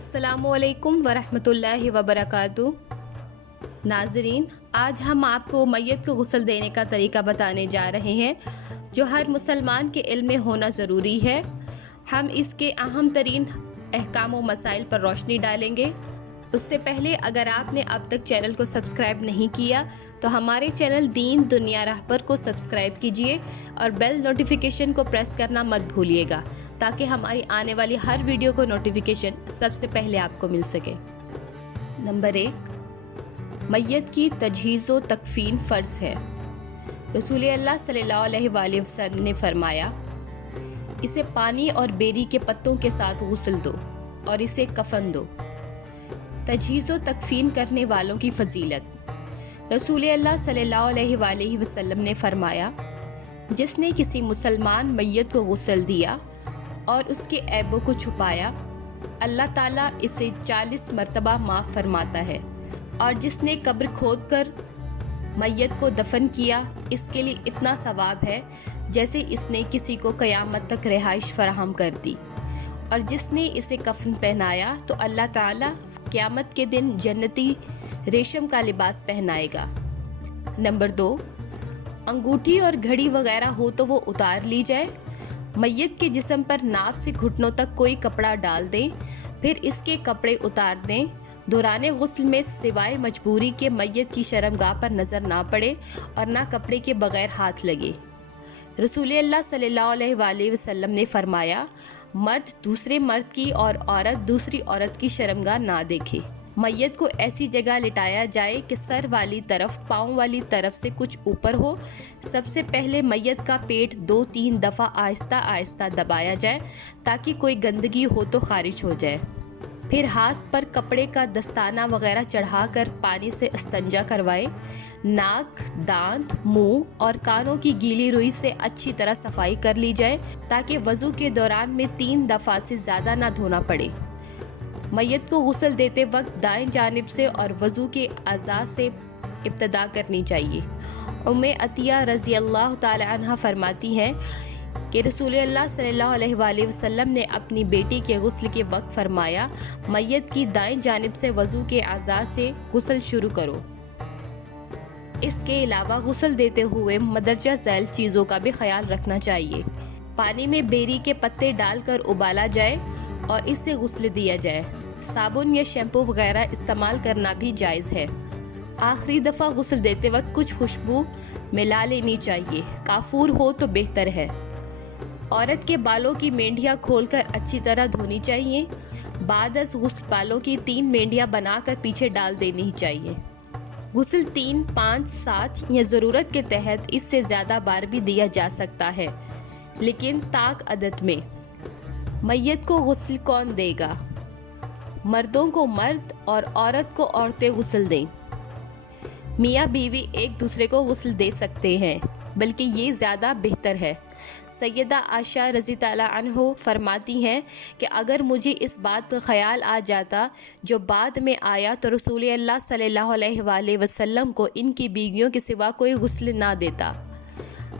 अस्सलाम वालेकुम वरहमतुल्लाहि वबरकातु। नाज़रीन, आज हम आपको मैयत को गुस्ल देने का तरीका बताने जा रहे हैं जो हर मुसलमान के इल्म में होना ज़रूरी है। हम इसके अहम तरीन अहकाम व मसाइल पर रोशनी डालेंगे। उससे पहले अगर आपने अब तक चैनल को सब्सक्राइब नहीं किया तो हमारे चैनल दीन दुनिया रहबर को सब्सक्राइब कीजिए और बेल नोटिफिकेशन को प्रेस करना मत भूलिएगा ताकि हमारी आने वाली हर वीडियो को नोटिफिकेशन सबसे पहले आपको मिल सके। नंबर 1, मैयत की तजहीज़ व तकफ़ीन फ़र्ज़ है। रसूल अल्लाह सल्लल्लाहु अलैहि वसल्लम ने फरमाया, इसे पानी और बेरी के पत्तों के साथ गुस्ल दो और इसे कफन दो। तजहीज़ व तकफ़ीन करने वालों की फ़जीलत। रसूल अल्लाह सल्लल्लाहु अलैहि वसल्लम ने फरमाया, जिसने किसी मुसलमान मैयत को गुस्ल दिया और उसके ऐबों को छुपाया, अल्लाह ताला इसे 40 मरतबा माफ़ फरमाता है। और जिसने कब्र खोद कर मैयत को दफन किया, इसके लिए इतना सवाब है जैसे इसने किसी को क़यामत तक रिहाइश फराहम कर दी। और जिसने इसे कफन पहनाया तो अल्लाह ताला क़यामत के दिन जन्नती रेशम का लिबास पहनाएगा। नंबर 2, अंगूठी और घड़ी वगैरह हो तो वो उतार ली जाए। मैयत के जिस्म पर नाभ से घुटनों तक कोई कपड़ा डाल दें, फिर इसके कपड़े उतार दें। दौराने गुस्ल में सिवाय मजबूरी के मैयत की शर्मगाह पर नज़र ना पड़े और ना कपड़े के बगैर हाथ लगे। रसूल अल्लाह सल्लल्लाहु अलैहि वसल्लम ने फरमाया, मर्द दूसरे मर्द की और औरत दूसरी औरत की शर्मगाह ना देखे। मैयत को ऐसी जगह लिटाया जाए कि सर वाली तरफ पाँव वाली तरफ से कुछ ऊपर हो। सबसे पहले मैयत का पेट 2-3 दफ़ा आहिस्ता आहिस्ता दबाया जाए ताकि कोई गंदगी हो तो खारिज हो जाए। फिर हाथ पर कपड़े का दस्ताना वगैरह चढ़ाकर पानी से इस्तंजा करवाएं। नाक, दांत, मुंह और कानों की गीली रुई से अच्छी तरह सफाई कर ली जाए ताकि वज़ू के दौरान में 3 दफ़ा से ज़्यादा ना धोना पड़े। मैयत को गुस्ल देते वक्त दाएं जानिब से और वज़ू के अज़ा से इब्तिदा करनी चाहिए। उम्मे अतिया रज़ी अल्लाह ताला अन्हा फरमाती हैं कि रसूल अल्लाह सल्लल्लाहु अलैहि वसल्लम ने अपनी बेटी के गुस्ल के वक्त फरमाया, मैयत की दाएं जानिब से वज़ू के अज़ा से गुस्ल शुरू करो। इसके अलावा गुस्ल देते हुए मदरजा झैल चीज़ों का भी ख्याल रखना चाहिए। पानी में बेरी के पत्ते डालकर उबाला जाए और इससे गुस्ल दिया जाए। साबुन या शैम्पू वगैरह इस्तेमाल करना भी जायज़ है। आखिरी दफ़ा गुस्ल देते वक्त कुछ खुशबू मिला लेनी चाहिए। काफूर हो तो बेहतर है। औरत के बालों की मेंढियाँ खोलकर अच्छी तरह धोनी चाहिए। बाद अज़ गुस्ल बालों की 3 मेंढियाँ बनाकर पीछे डाल देनी चाहिए। गुस्ल 3, 5, 7 या ज़रूरत के तहत इससे ज़्यादा बार भी दिया जा सकता है, लेकिन ताक अदद में। मैयत को गुस्ल कौन देगा? मर्दों को मर्द और औरत को औरतें गुस्ल दें। मियाँ बीवी एक दूसरे को गुस्ल दे सकते हैं, बल्कि ये ज़्यादा बेहतर है। सैयदा आयशा रज़ी ताला अन्हो फरमाती हैं कि अगर मुझे इस बात का ख्याल आ जाता जो बाद में आया तो रसूल अल्लाह सल्लल्लाहु अलैहि वसल्लम को इनकी बीवियों के सिवा कोई गुस्ल ना देता।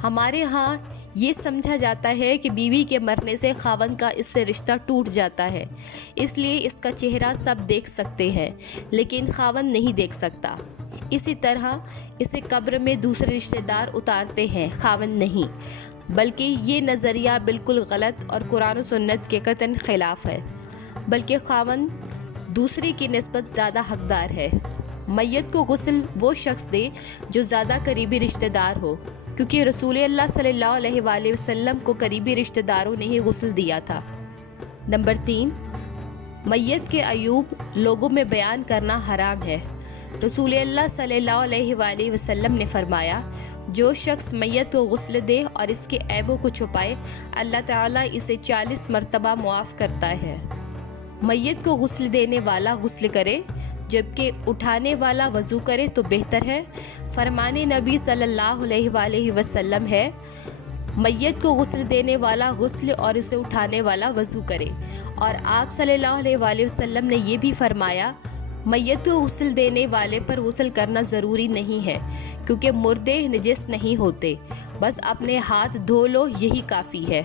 हमारे यहाँ ये समझा जाता है कि बीवी के मरने से खावंद का इससे रिश्ता टूट जाता है, इसलिए इसका चेहरा सब देख सकते हैं लेकिन खावंद नहीं देख सकता। इसी तरह इसे कब्र में दूसरे रिश्तेदार उतारते हैं, खावंद नहीं। बल्कि ये नज़रिया बिल्कुल गलत और कुरान और सुन्नत के कतन खिलाफ है। बल्कि खावंद दूसरे की निस्बत ज़्यादा हकदार है। मैयत को गुस्ल वो शख्स दे जो ज़्यादा करीबी रिश्तेदार हो, क्योंकि रसूल अल्लाह सल्लल्लाहु अलैहि वसल्लम को करीबी रिश्तेदारों ने ही गुस्ल दिया था। नंबर 3, मैयत के अयूब लोगों में बयान करना हराम है। रसूल अल्लाह सल्लल्लाहु अलैहि वसल्लम ने फरमाया, जो शख्स मैयत को गुस्ल दे और इसके ऐबों को छुपाए, अल्लाह ताला इसे 40 मरतबा मुआफ़ करता है। मैयत को गुस्ल देने वाला गुस्ल करे, जबकि उठाने वाला वज़ू करे तो बेहतर है। फरमाने नबी सल्लल्लाहु अलैहि वसल्लम है, मैयत को गुस्ल देने वाला गुस्ल और उसे उठाने वाला वज़ू करे। और आप सल्लल्लाहु अलैहि वसल्लम ने यह भी फरमाया, मैयत को गुस्ल देने वाले पर गुस्ल करना ज़रूरी नहीं है, क्योंकि मुर्दे नजिस नहीं होते, बस अपने हाथ धो लो, यही काफ़ी है।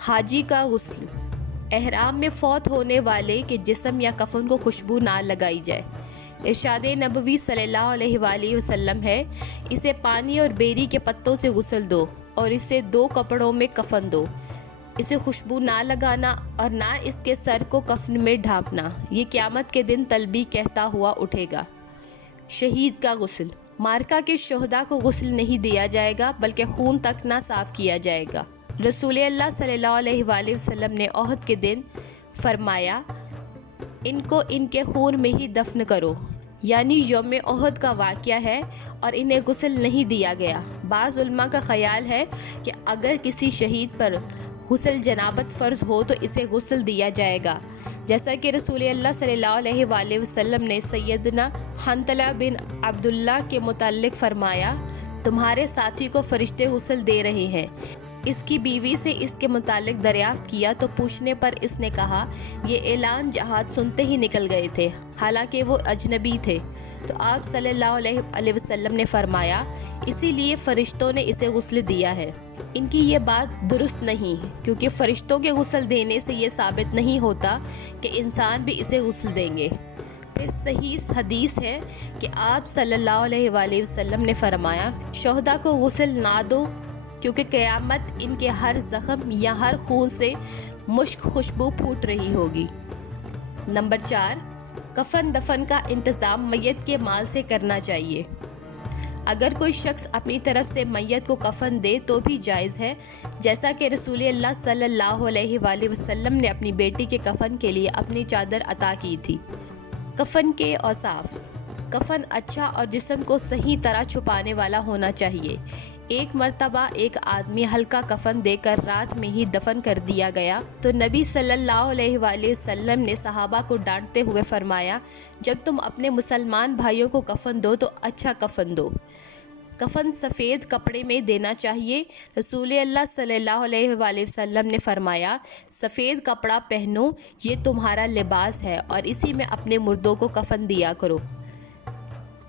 हाजी का गुस्ल। احرام میں فوت ہونے والے کے جسم یا کفن کو خوشبو نہ لگائی جائے۔ ارشاد نبوی صلی اللہ علیہ وآلہ وسلم ہے، اسے پانی اور بیری کے پتوں سے غسل دو اور اسے 2 کپڑوں میں کفن دو۔ اسے خوشبو نہ لگانا اور نہ اس کے سر کو کفن میں ڈھانپنا، یہ قیامت کے دن تلبیہ کہتا ہوا اٹھے گا۔ شہید کا غسل۔ مارکہ کے شہداء کو غسل نہیں دیا جائے گا بلکہ خون تک نہ صاف کیا جائے گا۔ رسول اللہ صلی اللہ علیہ وآلہ وسلم نے احد کے دن فرمایا، ان کو ان کے خون میں ہی دفن کرو، یعنی یوم احد کا واقعہ ہے اور انہیں غسل نہیں دیا گیا۔ بعض علماء کا خیال ہے کہ اگر کسی شہید پر غسل جنابت فرض ہو تو اسے غسل دیا جائے گا، جیسا کہ رسول اللہ صلی اللہ علیہ وآلہ وسلم نے سیدنا حنظلہ بن عبداللہ کے متعلق فرمایا، تمہارے ساتھی کو فرشتے غسل دے رہے ہیں۔ اس کی بیوی سے اس کے متعلق دریافت کیا تو پوچھنے پر اس نے کہا، یہ اعلان جہاد سنتے ہی نکل گئے تھے، حالانکہ وہ اجنبی تھے۔ تو آپ صلی اللہ علیہ وسلم نے فرمایا، اسی لیے فرشتوں نے اسے غسل دیا ہے۔ ان کی یہ بات درست نہیں، کیونکہ فرشتوں کے غسل دینے سے یہ ثابت نہیں ہوتا کہ انسان بھی اسے غسل دیں گے۔ پھر صحیح حدیث ہے کہ آپ صلی اللہ علیہ وآلہ وسلم نے فرمایا، شہداء کو غسل نہ دو، کیونکہ قیامت ان کے ہر زخم یا ہر خون سے مشک خوشبو پھوٹ رہی ہوگی۔ نمبر 4، کفن دفن کا انتظام میت کے مال سے کرنا چاہیے۔ اگر کوئی شخص اپنی طرف سے میت کو کفن دے تو بھی جائز ہے، جیسا کہ رسول اللہ صلی اللہ علیہ وآلہ وسلم نے اپنی بیٹی کے کفن کے لیے اپنی چادر عطا کی تھی۔ کفن کے اوصاف۔ کفن اچھا اور جسم کو صحیح طرح چھپانے والا ہونا چاہیے۔ ایک مرتبہ ایک آدمی ہلکا کفن دے کر رات میں ہی دفن کر دیا گیا تو نبی صلی اللہ علیہ وآلہ وسلم نے صحابہ کو ڈانٹتے ہوئے فرمایا، جب تم اپنے مسلمان بھائیوں کو کفن دو تو اچھا کفن دو۔ کفن سفید کپڑے میں دینا چاہیے۔ رسول اللہ صلی اللہ علیہ وآلہ وسلم نے فرمایا، سفید کپڑا پہنو، یہ تمہارا لباس ہے اور اسی میں اپنے مردوں کو کفن دیا کرو۔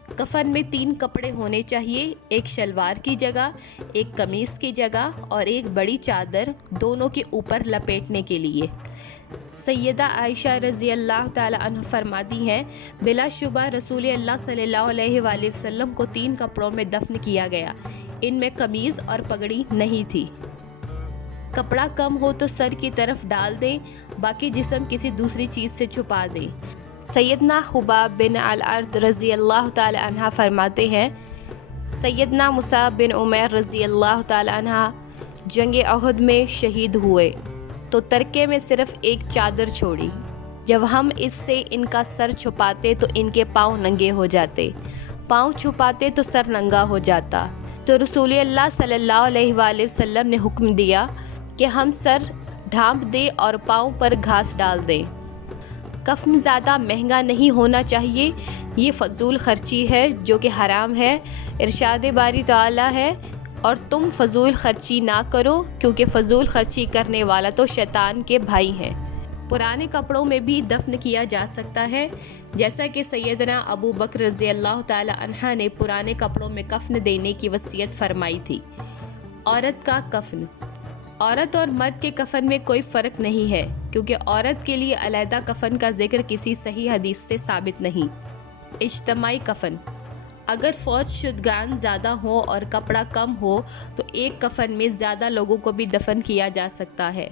کفن میں 3 کپڑے ہونے چاہیے، ایک شلوار کی جگہ، ایک قمیص کی جگہ اور ایک بڑی چادر دونوں کے اوپر لپیٹنے کے لیے۔ سیدہ عائشہ رضی اللہ تعالی عنہ فرماتی ہیں، بلا شبہ رسول اللہ صلی اللہ علیہ وآلہ وسلم کو 3 کپڑوں میں دفن کیا گیا، ان میں قمیض اور پگڑی نہیں تھی۔ کپڑا کم ہو تو سر کی طرف ڈال دیں، باقی جسم کسی دوسری چیز سے چھپا دیں۔ سیدنا خباب بن الارض رضی اللہ تعالی عنہ فرماتے ہیں، سیدنا مصعب بن عمیر رضی اللہ تعالی عنہ جنگ احد میں شہید ہوئے تو ترکے میں صرف ایک چادر چھوڑی، جب ہم اس سے ان کا سر چھپاتے تو ان کے پاؤں ننگے ہو جاتے، پاؤں چھپاتے تو سر ننگا ہو جاتا، تو رسول اللہ صلی اللہ علیہ وآلہ وسلم نے حکم دیا کہ ہم سر ڈھانپ دیں اور پاؤں پر گھاس ڈال دیں۔ کفن زیادہ مہنگا نہیں ہونا چاہیے، یہ فضول خرچی ہے جو کہ حرام ہے۔ ارشاد باری تعالی ہے، اور تم فضول خرچی نہ کرو کیونکہ فضول خرچی کرنے والا تو شیطان کے بھائی ہیں۔ پرانے کپڑوں میں بھی دفن کیا جا سکتا ہے، جیسا کہ سیدنا ابو بکر رضی اللہ تعالی عنہ نے پرانے کپڑوں میں کفن دینے کی وصیت فرمائی تھی۔ عورت کا کفن۔ عورت اور مرد کے کفن میں کوئی فرق نہیں ہے، کیونکہ عورت کے لیے علیحدہ کفن کا ذکر کسی صحیح حدیث سے ثابت نہیں۔ اجتماعی کفن۔ اگر فوت شدگان زیادہ ہوں اور کپڑا کم ہو تو ایک کفن میں زیادہ لوگوں کو بھی دفن کیا جا سکتا ہے۔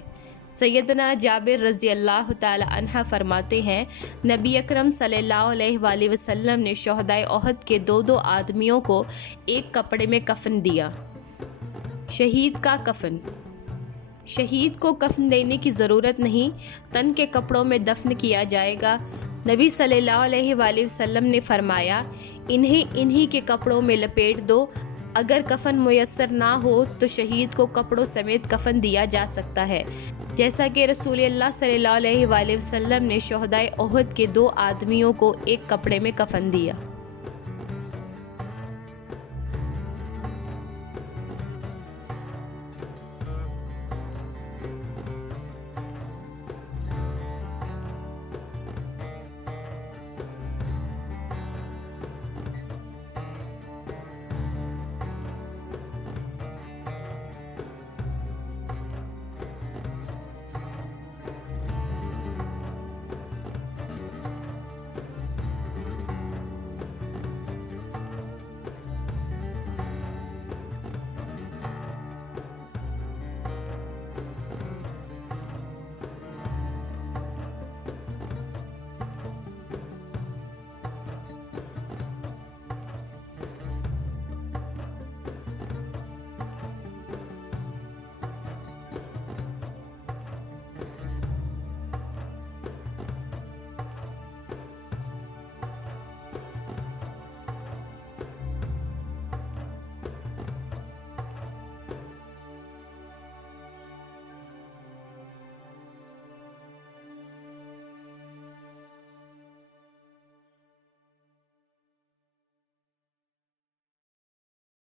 سیدنا جابر رضی اللہ تعالی عنہ فرماتے ہیں، نبی اکرم صلی اللہ علیہ وآلہ وسلم نے شہدائے احد کے 2 آدمیوں کو ایک کپڑے میں کفن دیا۔ شہید کا کفن۔ شہید کو کفن دینے کی ضرورت نہیں، تن کے کپڑوں میں دفن کیا جائے گا۔ نبی صلی اللہ علیہ وآلہ وسلم نے فرمایا، انہی کے کپڑوں میں لپیٹ دو۔ اگر کفن میسر نہ ہو تو شہید کو کپڑوں سمیت کفن دیا جا سکتا ہے، جیسا کہ رسول اللہ صلی اللہ علیہ وآلہ وسلم نے شہدائے احد کے 2 آدمیوں کو ایک کپڑے میں کفن دیا۔